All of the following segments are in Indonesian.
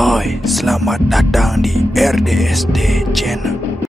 Hai, selamat datang di RDSD Channel.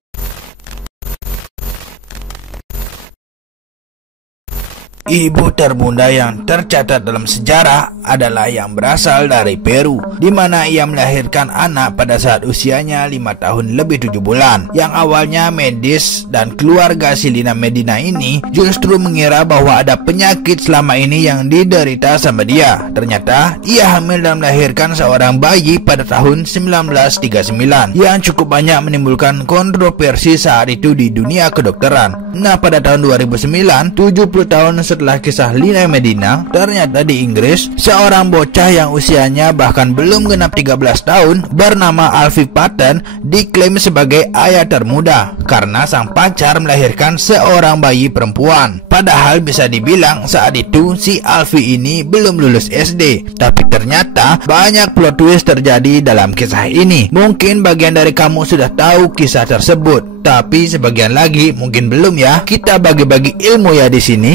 Ibu terbunda yang tercatat dalam sejarah adalah yang berasal dari Peru, di mana ia melahirkan anak pada saat usianya 5 tahun lebih 7 bulan. Yang awalnya medis dan keluarga Silina Medina ini justru mengira bahwa ada penyakit selama ini yang diderita sama dia. Ternyata ia hamil dan melahirkan seorang bayi pada tahun 1939 yang cukup banyak menimbulkan kontroversi saat itu di dunia kedokteran. Nah, pada tahun 2009, 70 tahun setelah kisah Lina Medina, ternyata di Inggris, seorang bocah yang usianya bahkan belum genap 13 tahun bernama Alfie Patton diklaim sebagai ayah termuda karena sang pacar melahirkan seorang bayi perempuan. Padahal bisa dibilang saat itu si Alfie ini belum lulus SD. Tapi ternyata banyak plot twist terjadi dalam kisah ini. Mungkin bagian dari kamu sudah tahu kisah tersebut, tapi sebagian lagi mungkin belum ya. Kita bagi-bagi ilmu ya di sini.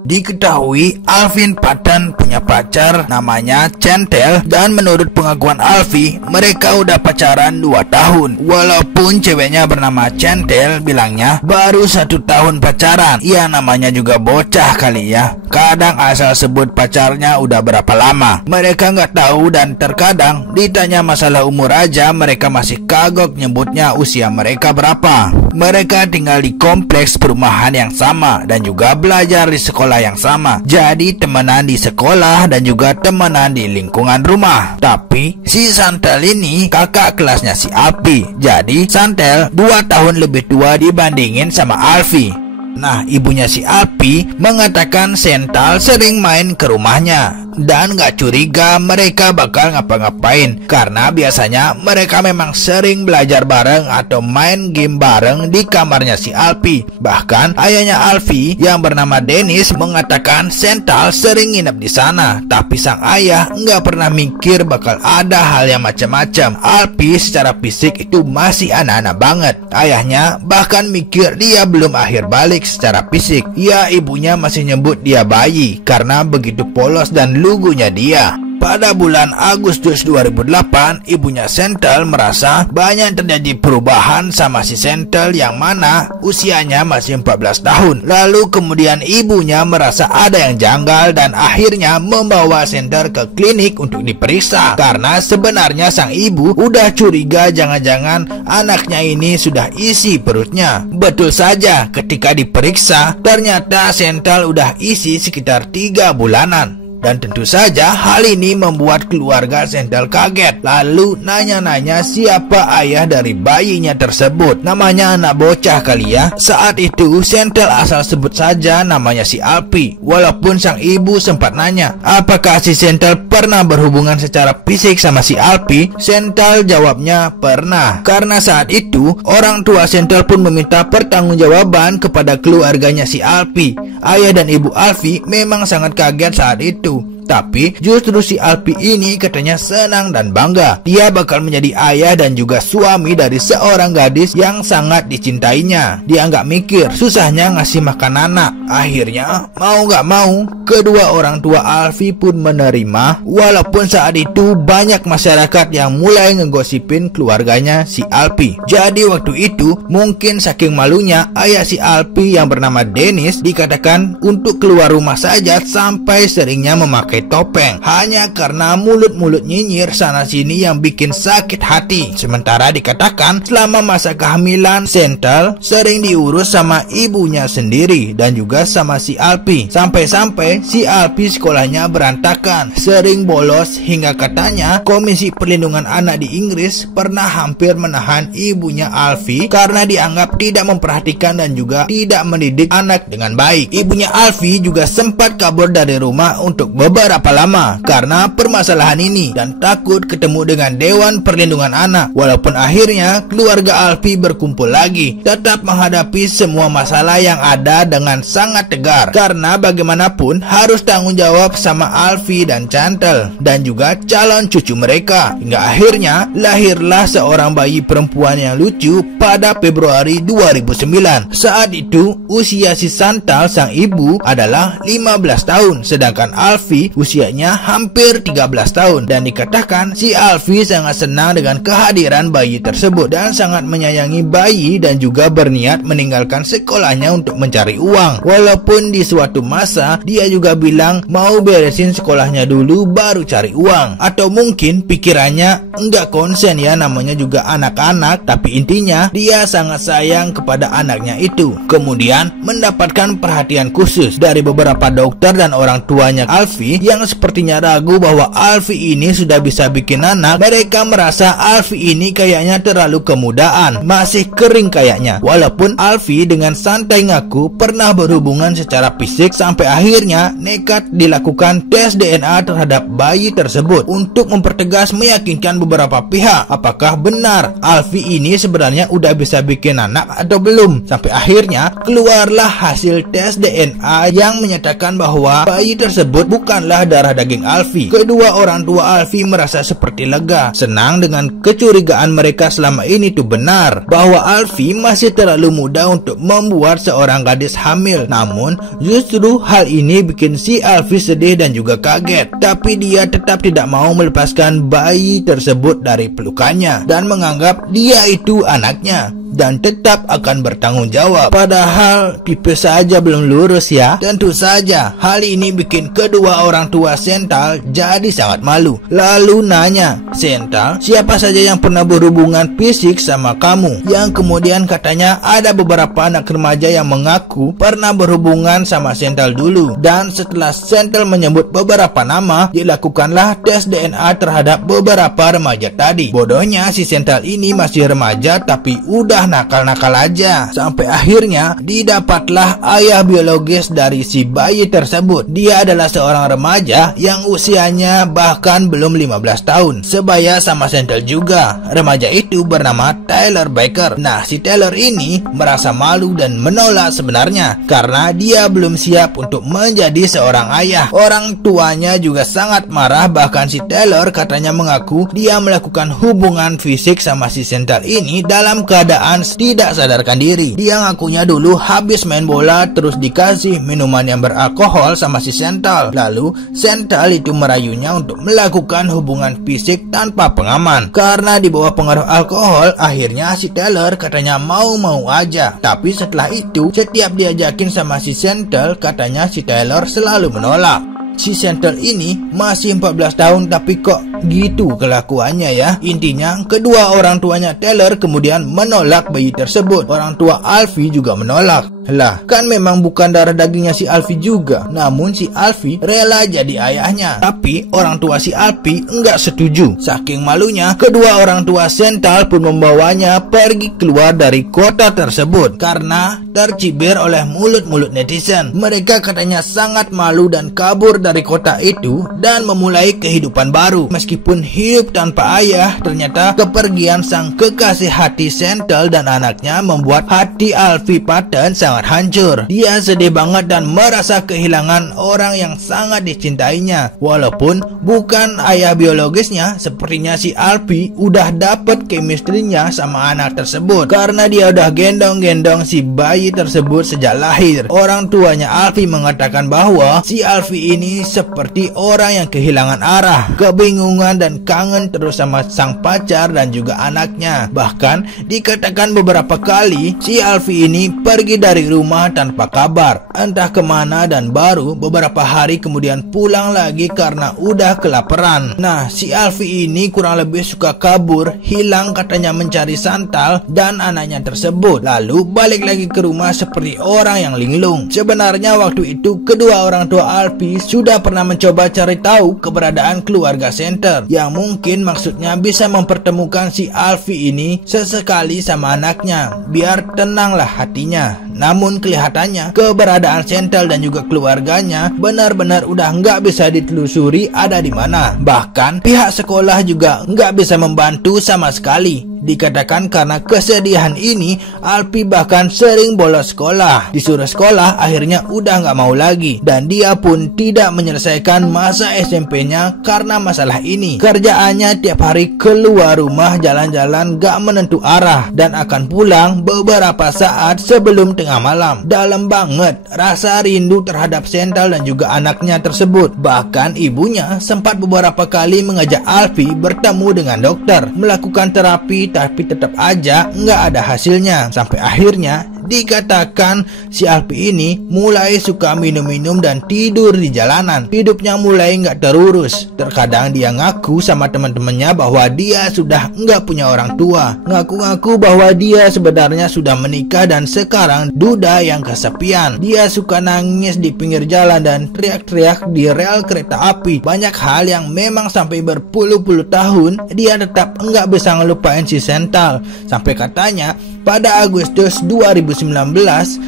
Diketahui Alvin Patton punya pacar namanya Chantel, dan menurut pengakuan Alfie, mereka udah pacaran 2 tahun. Walaupun ceweknya bernama Chantel bilangnya baru 1 tahun pacaran. Ya namanya juga bocah kali ya. Kadang asal sebut pacarnya udah berapa lama. Mereka nggak tahu, dan terkadang ditanya masalah umur aja mereka masih kagok nyebutnya usia mereka berapa. Mereka tinggal di kompleks perumahan yang sama dan juga belajar di sekolah yang sama. Jadi temenan di sekolah dan juga temenan di lingkungan rumah. Tapi si Chantel ini kakak kelasnya si Alfie. Jadi Chantel 2 tahun lebih tua dibandingin sama Alfie. Nah, ibunya si Alfie mengatakan Chantel sering main ke rumahnya dan gak curiga mereka bakal ngapa-ngapain, karena biasanya mereka memang sering belajar bareng atau main game bareng di kamarnya si Alfie. Bahkan ayahnya Alfie yang bernama Dennis mengatakan Chantel sering nginep di sana, tapi sang ayah nggak pernah mikir bakal ada hal yang macam-macam. Alfie secara fisik itu masih anak-anak banget. Ayahnya bahkan mikir dia belum akhir balik secara fisik. Ya, ibunya masih nyebut dia bayi karena begitu polos dan lugunya dia. Pada bulan Agustus 2008, ibunya Chantel merasa banyak terjadi perubahan sama si Chantel yang mana usianya masih 14 tahun. Lalu kemudian ibunya merasa ada yang janggal dan akhirnya membawa Chantel ke klinik untuk diperiksa. Karena sebenarnya sang ibu udah curiga jangan-jangan anaknya ini sudah isi perutnya. Betul saja, ketika diperiksa ternyata Chantel udah isi sekitar 3 bulanan. Dan tentu saja hal ini membuat keluarga Chantel kaget. Lalu nanya-nanya siapa ayah dari bayinya tersebut. Namanya anak bocah kali ya. Saat itu Chantel asal sebut saja namanya si Alfie. Walaupun sang ibu sempat nanya apakah si Chantel pernah berhubungan secara fisik sama si Alfie, Chantel jawabnya pernah. Karena saat itu orang tua Chantel pun meminta pertanggungjawaban kepada keluarganya si Alfie. Ayah dan ibu Alfie memang sangat kaget saat itu. Tapi justru si Alfie ini katanya senang dan bangga. Dia bakal menjadi ayah dan juga suami dari seorang gadis yang sangat dicintainya. Dia nggak mikir susahnya ngasih makan anak. Akhirnya mau nggak mau kedua orang tua Alfie pun menerima. Walaupun saat itu banyak masyarakat yang mulai ngegosipin keluarganya si Alfie. Jadi waktu itu mungkin saking malunya ayah si Alfie yang bernama Dennis dikatakan untuk keluar rumah saja sampai seringnya memakai topeng hanya karena mulut-mulut nyinyir sana sini yang bikin sakit hati. Sementara dikatakan selama masa kehamilan Chantel sering diurus sama ibunya sendiri dan juga sama si Alfie. Sampai-sampai si Alfie sekolahnya berantakan, sering bolos, hingga katanya Komisi Perlindungan Anak di Inggris pernah hampir menahan ibunya Alfie karena dianggap tidak memperhatikan dan juga tidak mendidik anak dengan baik. Ibunya Alfie juga sempat kabur dari rumah untuk beberapa lama karena permasalahan ini dan takut ketemu dengan Dewan Perlindungan Anak. Walaupun akhirnya keluarga Alfie berkumpul lagi, tetap menghadapi semua masalah yang ada dengan sangat tegar karena bagaimanapun harus tanggung jawab sama Alfie dan Chantel dan juga calon cucu mereka. Hingga akhirnya lahirlah seorang bayi perempuan yang lucu pada Februari 2009. Saat itu usia si Chantel sang ibu adalah 15 tahun sedangkan Alfie usianya hampir 13 tahun. Dan dikatakan si Alfi sangat senang dengan kehadiran bayi tersebut dan sangat menyayangi bayi dan juga berniat meninggalkan sekolahnya untuk mencari uang. Walaupun di suatu masa dia juga bilang mau beresin sekolahnya dulu baru cari uang. Atau mungkin pikirannya enggak konsen ya, namanya juga anak-anak, tapi intinya dia sangat sayang kepada anaknya itu. Kemudian mendapatkan perhatian khusus dari beberapa dokter dan orang tuanya Alfi yang sepertinya ragu bahwa Alfi ini sudah bisa bikin anak. Mereka merasa Alfi ini kayaknya terlalu kemudaan, masih kering kayaknya. Walaupun Alfi dengan santai ngaku pernah berhubungan secara fisik sampai akhirnya nekat dilakukan tes DNA terhadap bayi tersebut untuk mempertegas meyakinkan beberapa pihak apakah benar Alfi ini sebenarnya udah bisa bikin anak atau belum. Sampai akhirnya keluarlah hasil tes DNA yang menyatakan bahwa bayi tersebut bukanlah darah daging Alfi. Kedua orang tua Alfi merasa seperti lega, senang dengan kecurigaan mereka selama ini tuh benar, bahwa Alfi masih terlalu muda untuk membuat seorang gadis hamil. Namun justru hal ini bikin si Alfi sedih dan juga kaget. Tapi dia tetap tidak mau melepaskan bayi tersebut dari pelukannya dan menganggap dia itu anaknya dan tetap akan bertanggung jawab. Padahal pipis saja belum lurus ya. Tentu saja hal ini bikin kedua orang tua Sental jadi sangat malu. Lalu nanya, "Sental, siapa saja yang pernah berhubungan fisik sama kamu?" Yang kemudian katanya ada beberapa anak remaja yang mengaku pernah berhubungan sama Sental dulu. Dan setelah Sental menyebut beberapa nama, dilakukanlah tes DNA terhadap beberapa remaja tadi. Bodohnya si Sental ini masih remaja tapi udah nakal-nakal aja. Sampai akhirnya didapatlah ayah biologis dari si bayi tersebut. Dia adalah seorang remaja yang usianya bahkan belum 15 tahun. Sebaya sama Sental juga. Remaja itu bernama Tyler Baker. Nah, si Tyler ini merasa malu dan menolak sebenarnya karena dia belum siap untuk menjadi seorang ayah. Orang tuanya juga sangat marah, bahkan si Tyler katanya mengaku dia melakukan hubungan fisik sama si Sental ini dalam keadaan tidak sadarkan diri. Dia ngakunya dulu habis main bola terus dikasih minuman yang beralkohol sama si Sental. Lalu Sental itu merayunya untuk melakukan hubungan fisik tanpa pengaman. Karena di bawah pengaruh alkohol, akhirnya si Tyler katanya mau-mau aja. Tapi setelah itu setiap diajakin sama si Sental, katanya si Tyler selalu menolak. Si Sental ini masih 14 tahun tapi kok gitu kelakuannya ya. Intinya kedua orang tuanya Tyler kemudian menolak bayi tersebut. Orang tua Alfi juga menolak. Lah, kan memang bukan darah dagingnya si Alfi juga. Namun si Alfi rela jadi ayahnya. Tapi orang tua si Alfi enggak setuju. Saking malunya, kedua orang tua Sental pun membawanya pergi keluar dari kota tersebut karena tercibir oleh mulut-mulut netizen. Mereka katanya sangat malu dan kabur dari kota itu dan memulai kehidupan baru. Meskipun hidup tanpa ayah, ternyata kepergian sang kekasih hati Sental dan anaknya membuat hati Alfi Patton sangat hancur. Dia sedih banget dan merasa kehilangan orang yang sangat dicintainya. Walaupun bukan ayah biologisnya, sepertinya si Alfi udah dapet chemistry-nya sama anak tersebut karena dia udah gendong-gendong si bayi tersebut sejak lahir. Orang tuanya Alfi mengatakan bahwa si Alfi ini seperti orang yang kehilangan arah, kebingungan dan kangen terus sama sang pacar dan juga anaknya. Bahkan dikatakan beberapa kali si Alfi ini pergi dari rumah tanpa kabar, entah kemana, dan baru beberapa hari kemudian pulang lagi karena udah kelaparan. Nah, si Alfi ini kurang lebih suka kabur, hilang katanya mencari Sental dan anaknya tersebut, lalu balik lagi ke rumah seperti orang yang linglung. Sebenarnya waktu itu kedua orang tua Alfi sudah pernah mencoba cari tahu keberadaan keluarga Sental, yang mungkin maksudnya bisa mempertemukan si Alfi ini sesekali sama anaknya biar tenanglah hatinya. Namun kelihatannya keberadaan Sental dan juga keluarganya benar-benar udah nggak bisa ditelusuri ada di mana. Bahkan pihak sekolah juga nggak bisa membantu sama sekali. Dikatakan karena kesedihan ini, Alfi bahkan sering bolos sekolah. Disuruh sekolah, akhirnya udah gak mau lagi. Dan dia pun tidak menyelesaikan masa SMP-nya karena masalah ini. Kerjaannya tiap hari keluar rumah jalan-jalan gak menentu arah dan akan pulang beberapa saat sebelum tengah malam. Dalam banget rasa rindu terhadap Chantal dan juga anaknya tersebut. Bahkan ibunya sempat beberapa kali mengajak Alfi bertemu dengan dokter, melakukan terapi, tapi tetap aja nggak ada hasilnya. Sampai akhirnya dikatakan si Alfi ini mulai suka minum-minum dan tidur di jalanan. Hidupnya mulai nggak terurus. Terkadang dia ngaku sama teman-temannya bahwa dia sudah nggak punya orang tua. Ngaku-ngaku bahwa dia sebenarnya sudah menikah dan sekarang duda yang kesepian. Dia suka nangis di pinggir jalan dan teriak-teriak di rel kereta api. Banyak hal yang memang sampai berpuluh-puluh tahun dia tetap nggak bisa ngelupain si Chantal. Sampai katanya pada Agustus 2019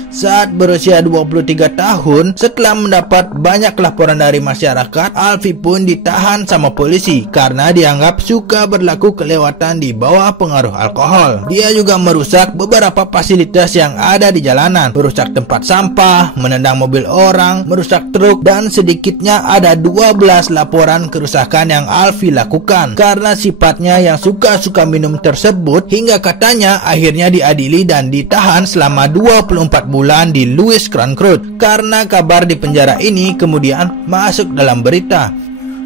saat berusia 23 tahun, setelah mendapat banyak laporan dari masyarakat, Alfi pun ditahan sama polisi karena dianggap suka berlaku kelewatan di bawah pengaruh alkohol. Dia juga merusak beberapa fasilitas yang ada di jalanan, merusak tempat sampah, menendang mobil orang, merusak truk, dan sedikitnya ada 12 laporan kerusakan yang Alfi lakukan karena sifatnya yang suka-suka minum tersebut, hingga katanya akhirnya diadili dan ditahan selama 24 bulan di Louis Crown Court. Karena kabar di penjara ini kemudian masuk dalam berita.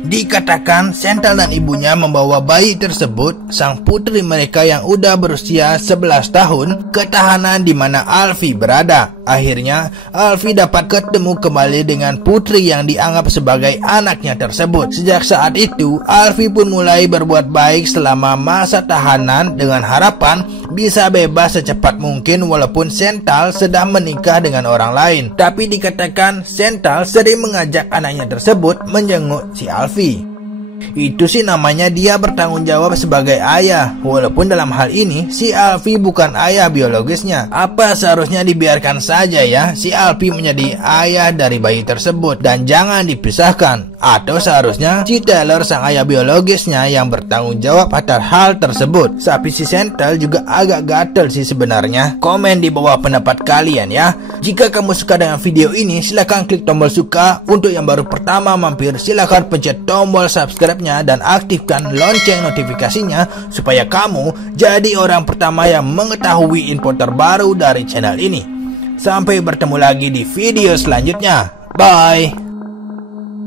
Dikatakan Chantal dan ibunya membawa bayi tersebut, sang putri mereka yang udah berusia 11 tahun, ke tahanan di mana Alfi berada. Akhirnya Alfi dapat ketemu kembali dengan putri yang dianggap sebagai anaknya tersebut. Sejak saat itu Alfi pun mulai berbuat baik selama masa tahanan dengan harapan bisa bebas secepat mungkin walaupun Chantal sedang menikah dengan orang lain. Tapi dikatakan Chantal sering mengajak anaknya tersebut menjenguk si Alfi. Itu sih namanya dia bertanggung jawab sebagai ayah. Walaupun dalam hal ini si Alfi bukan ayah biologisnya. Apa seharusnya dibiarkan saja ya si Alfi menjadi ayah dari bayi tersebut dan jangan dipisahkan? Atau seharusnya si Taylor sang ayah biologisnya yang bertanggung jawab atas hal tersebut? Tapi si Chantal juga agak gatel sih sebenarnya. Komen di bawah pendapat kalian ya. Jika kamu suka dengan video ini, silahkan klik tombol suka. Untuk yang baru pertama mampir, silahkan pencet tombol subscribe-nya dan aktifkan lonceng notifikasinya supaya kamu jadi orang pertama yang mengetahui info terbaru dari channel ini. Sampai bertemu lagi di video selanjutnya. Bye.